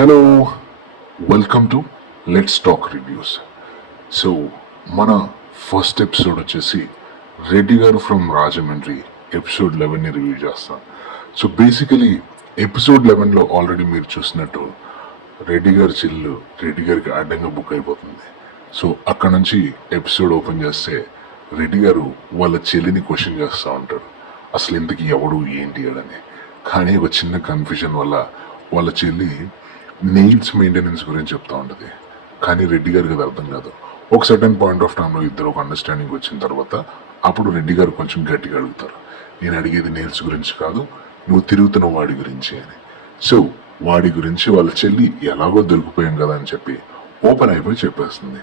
Hello, welcome to let's talk reviews. So మన first episode వచ్చేసి రెడ్డి గారు ఫ్రమ్ రాజమండ్రి ఎపిసోడ్ 11ని రివ్యూ చేస్తాం. సో బేసికలీ ఎపిసోడ్ 11లో ఆల్రెడీ మీరు చూసినట్టు రెడ్డి గారి చిల్లు రెడ్డి గారికి అడ్డంగా బుక్ అయిపోతుంది. సో అక్కడ నుంచి ఎపిసోడ్ ఓపెన్ చేస్తే రెడ్డి గారు వాళ్ళ చెల్లిని క్వశ్చన్ చేస్తూ ఉంటాడు, అసలు ఇంతకీ ఎవడు ఏంటి అని. కానీ ఒక చిన్న కన్ఫ్యూజన్ వల్ల వాళ్ళ చెల్లి నెయిల్స్ మెయింటెనెన్స్ గురించి చెప్తా ఉంటుంది. కానీ రెడ్డి గారికి అది అర్థం కాదు. ఒక సర్టన్ పాయింట్ ఆఫ్ టైంలో ఇద్దరు ఒక అండర్స్టాండింగ్ వచ్చిన తర్వాత అప్పుడు రెడ్డి గారు కొంచెం గట్టిగా అడుగుతారు, నేను అడిగేది నెయిల్స్ గురించి కాదు, నువ్వు తిరుగుతున్న వాడి గురించి అని. సో వాడి గురించి వాళ్ళ చెల్లి ఎలాగో దొరికిపోయాం కదా అని చెప్పి ఓపెన్ అయిపోయి చెప్పేస్తుంది.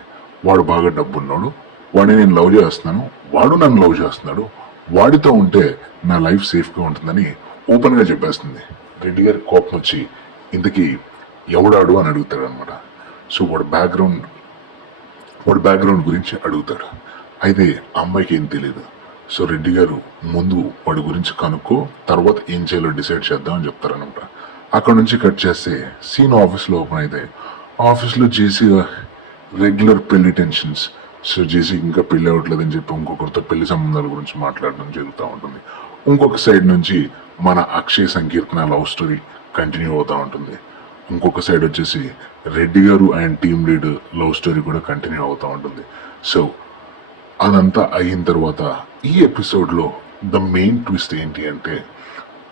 వాడు బాగా డబ్బున్నాడు, వాడిని నేను లవ్ చేస్తున్నాను, వాడు నన్ను లవ్ చేస్తున్నాడు, వాడితో ఉంటే నా లైఫ్ సేఫ్గా ఉంటుందని ఓపెన్గా చెప్పేస్తుంది. రెడ్డి గారికి కోపం వచ్చి ఇంతకీ ఎవడాడు అని అడుగుతాడు అనమాట. సో వాడు బ్యాక్గ్రౌండ్ గురించి అడుగుతాడు. అయితే అమ్మాయికి ఏం తెలియదు. సో రెడ్డి గారు ముందు వాడి గురించి కనుక్కో, తర్వాత ఏం చేయాలో డిసైడ్ చేద్దామని చెప్తారనమాట. అక్కడ నుంచి కట్ చేస్తే సీన్ ఆఫీస్లో ఓపెన్ అయితే ఆఫీస్లో జేసీ రెగ్యులర్ పెళ్లి టెన్షన్స్. సో జేసీ ఇంకా పెళ్లి అవ్వట్లేదని చెప్పి ఇంకొకరితో పెళ్లి సంబంధాల గురించి మాట్లాడడం జరుగుతూ ఉంటుంది. ఇంకొక సైడ్ నుంచి మన అక్షయ్ సంకీర్తన లవ్ స్టోరీ కంటిన్యూ అవుతూ ఉంటుంది. ఇంకొక సైడ్ వచ్చేసి రెడ్డి గారు and team lead love story కూడా కంటిన్యూ అవుతూ ఉంటుంది. సో అదంతా అయిన తర్వాత ఈ ఎపిసోడ్లో ద మెయిన్ ట్విస్ట్ ఏంటి అంటే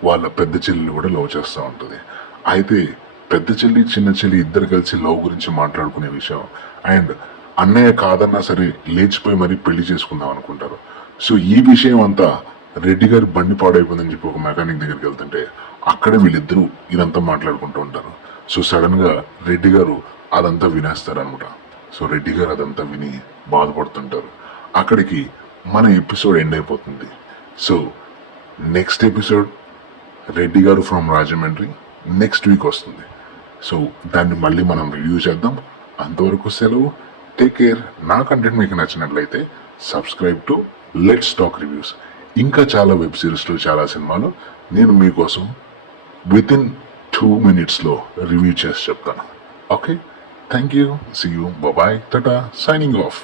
వాళ్ళ పెద్ద చెల్లిని కూడా లవ్ చేస్తూ ఉంటుంది. అయితే పెద్ద చెల్లి చిన్న చెల్లి ఇద్దరు కలిసి లవ్ గురించి మాట్లాడుకునే విషయం, అండ్ అన్నయ్య కాదన్నా సరే లేచిపోయి మరీ పెళ్లి చేసుకుందాం అనుకుంటారు. సో ఈ విషయం అంతా రెడ్డి గారు బండి పాడైపోయిందని చెప్పి ఒక మెకానిక్ దగ్గరికి వెళ్తుంటే అక్కడే వీళ్ళిద్దరూ ఇదంతా మాట్లాడుకుంటూ ఉంటారు. సో సడన్ గా రెడ్డి గారు అదంతా వినేస్తారనమాట. సో రెడ్డి గారు అదంతా విని బాధపడుతుంటారు. అక్కడికి మన ఎపిసోడ్ ఎండ్ అయిపోతుంది. సో నెక్స్ట్ ఎపిసోడ్ రెడ్డి గారు ఫ్రమ్ రాజమండ్రి నెక్స్ట్ వీక్ వస్తుంది. సో దాన్ని మళ్ళీ మనం రివ్యూ చేద్దాం. అంతవరకు సెలవు, టేక్ కేర్. నా కంటెంట్ మీకు నచ్చినట్లయితే subscribe to let's talk reviews. ఇంకా చాలా వెబ్ సిరీస్లో చాలా సినిమాలు నేను మీకోసం విత్ ఇన్ 2 minutesలో రివ్యూ చేసి చెప్తాను. Okay, thank you, see you, bye, tata, signing of.